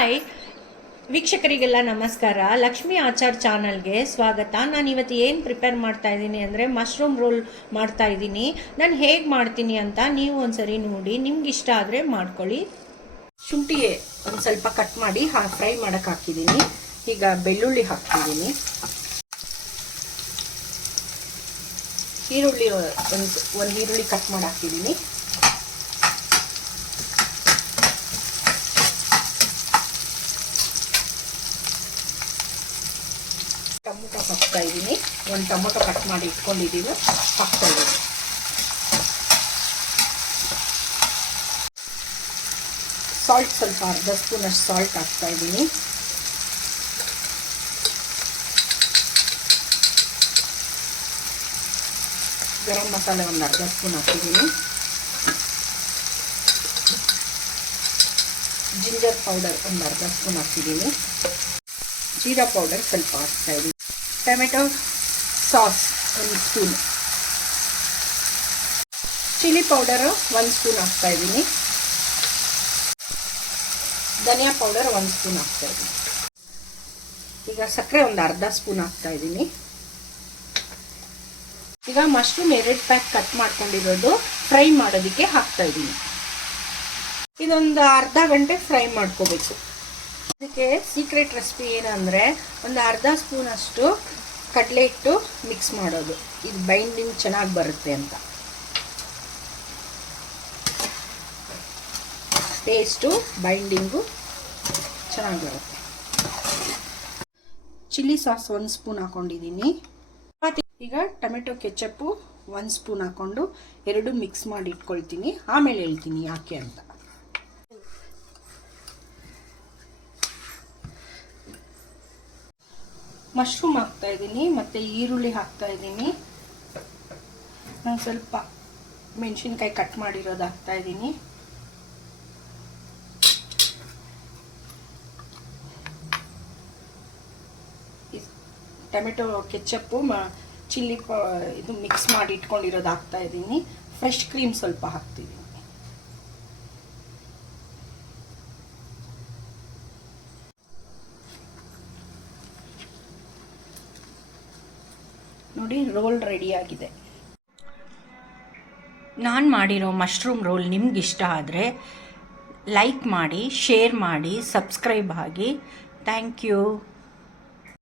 Hi ವೀಕ್ಷಕರಿಗೆಲ್ಲ ನಮಸ್ಕಾರ. ಲಕ್ಷ್ಮಿ ಆಚಾರ್ ಚಾನಲ್ಗೆ ಸ್ವಾಗತ. ನಾನು ಇವತ್ತು ಏನು ಪ್ರಿಪೇರ್ ಮಾಡ್ತಾ ಇದ್ದೀನಿ ಅಂದರೆ ಮಶ್ರೂಮ್ ರೋಲ್ ಮಾಡ್ತಾ ಇದ್ದೀನಿ. ನಾನು ಹೇಗೆ ಮಾಡ್ತೀನಿ ಅಂತ ನೀವು ಒಂದ್ಸರಿ ನೋಡಿ, ನಿಮ್ಗೆ ಇಷ್ಟ ಆದರೆ ಮಾಡ್ಕೊಳ್ಳಿ. ಶುಂಠಿ ಒಂದು ಸ್ವಲ್ಪ ಕಟ್ ಮಾಡಿ ಫ್ರೈ ಮಾಡೋಕ್ಕೆ ಹಾಕಿದ್ದೀನಿ. ಈಗ ಬೆಳ್ಳುಳ್ಳಿ ಹಾಕ್ತಿದ್ದೀನಿ. ಈರುಳ್ಳಿ ಒಂದು ಈರುಳ್ಳಿ ಕಟ್ ಮಾಡಿ ಹಾಕಿದ್ದೀನಿ. ಟೊಮೊಟೊ ಹಾಕ್ತಾ ಇದ್ದೀನಿ. ಒಂದು ಟೊಮೊಟೊ ಕಟ್ ಮಾಡಿ ಇಟ್ಕೊಂಡಿದ್ದೀನಿ, ಹಾಕ್ತಾ ಇದ್ದೀನಿ. ಸಾಲ್ಟ್ ಸ್ವಲ್ಪ ಅರ್ಧ ಸ್ಪೂನಷ್ಟು ಸಾಲ್ಟ್ ಹಾಕ್ತಾ ಇದ್ದೀನಿ. ಗರಂ ಮಸಾಲೆ ಒಂದು ಅರ್ಧ ಸ್ಪೂನ್ ಹಾಕಿದ್ದೀನಿ. ಜಿಂಜರ್ ಪೌಡರ್ ಒಂದು ಅರ್ಧ ಸ್ಪೂನ್ ಹಾಕಿದ್ದೀನಿ. ಜೀರಾ ಪೌಡರ್ ಸ್ವಲ್ಪ ಹಾಕ್ತಾ ಇದ್ದೀನಿ. ಟೊಮೆಟೊ ಸಾಸ್ ಒಂದು ಸ್ಪೂನ್. ಚಿಲ್ಲಿ ಪೌಡರು ಒಂದು ಸ್ಪೂನ್ ಹಾಕ್ತಾ ಇದ್ದೀನಿ. ಧನಿಯಾ ಪೌಡರ್ ಒಂದು ಸ್ಪೂನ್ ಹಾಕ್ತಾ ಇದ್ದೀನಿ. ಈಗ ಸಕ್ಕರೆ ಒಂದು ಅರ್ಧ ಸ್ಪೂನ್ ಹಾಕ್ತಾ ಇದ್ದೀನಿ. ಈಗ ಮಶ್ರೂಮ್ 2 ಪ್ಯಾಕ್ ಕಟ್ ಮಾಡ್ಕೊಂಡಿರೋದು ಫ್ರೈ ಮಾಡೋದಕ್ಕೆ ಹಾಕ್ತಾ ಇದ್ದೀನಿ. ಇದೊಂದು ಅರ್ಧ ಗಂಟೆ ಫ್ರೈ ಮಾಡ್ಕೋಬೇಕು. ಇದಕ್ಕೆ ಸೀಕ್ರೆಟ್ ರೆಸಿಪಿ ಏನಂದರೆ ಒಂದು ಅರ್ಧ ಸ್ಪೂನಷ್ಟು ಕಡಲೆ ಹಿಟ್ಟು ಮಿಕ್ಸ್ ಮಾಡೋದು. ಇದು ಬೈಂಡಿಂಗ್ ಚೆನ್ನಾಗಿ ಬರುತ್ತೆ ಅಂತ. ಟೇಸ್ಟು ಬೈಂಡಿಂಗು ಚೆನ್ನಾಗಿ ಬರುತ್ತೆ. ಚಿಲ್ಲಿ ಸಾಸ್ ಒಂದು ಸ್ಪೂನ್ ಹಾಕೊಂಡಿದ್ದೀನಿ. ಈಗ ಟೊಮೆಟೊ ಕೆಚಪ್ಪು ಒಂದು ಸ್ಪೂನ್ ಹಾಕ್ಕೊಂಡು ಎರಡು ಮಿಕ್ಸ್ ಮಾಡಿ ಇಟ್ಕೊಳ್ತೀನಿ. ಆಮೇಲೆ ಹೇಳ್ತೀನಿ ಯಾಕೆ ಅಂತ. ಮಶ್ರೂಮ್ ಹಾಕ್ತಾ ಇದ್ದೀನಿ, ಮತ್ತು ಈರುಳ್ಳಿ ಹಾಕ್ತಾ ಇದ್ದೀನಿ. ನಾನು ಸ್ವಲ್ಪ ಮೆಣಸಿನ್ಕಾಯಿ ಕಟ್ ಮಾಡಿರೋದು ಹಾಕ್ತಾ ಇದ್ದೀನಿ. ಟೊಮೆಟೊ ಕೆಚಪ್ಪು ಚಿಲ್ಲಿ ಇದು ಮಿಕ್ಸ್ ಮಾಡಿ ಇಟ್ಕೊಂಡಿರೋದು ಹಾಕ್ತಾ ಇದ್ದೀನಿ. ಫ್ರೆಶ್ ಕ್ರೀಮ್ ಸ್ವಲ್ಪ ಹಾಕ್ತಿದ್ದೀನಿ. ನೋಡಿ, ರೋಲ್ ರೆಡಿಯಾಗಿದೆ. ನಾನು ಮಾಡಿರೋ ಮಶ್ರೂಮ್ ರೋಲ್ ನಿಮ್ಗೆ ಇಷ್ಟ ಆದರೆ ಲೈಕ್ ಮಾಡಿ, ಶೇರ್ ಮಾಡಿ, ಸಬ್ಸ್ಕ್ರೈಬ್ ಆಗಿ. Thank you.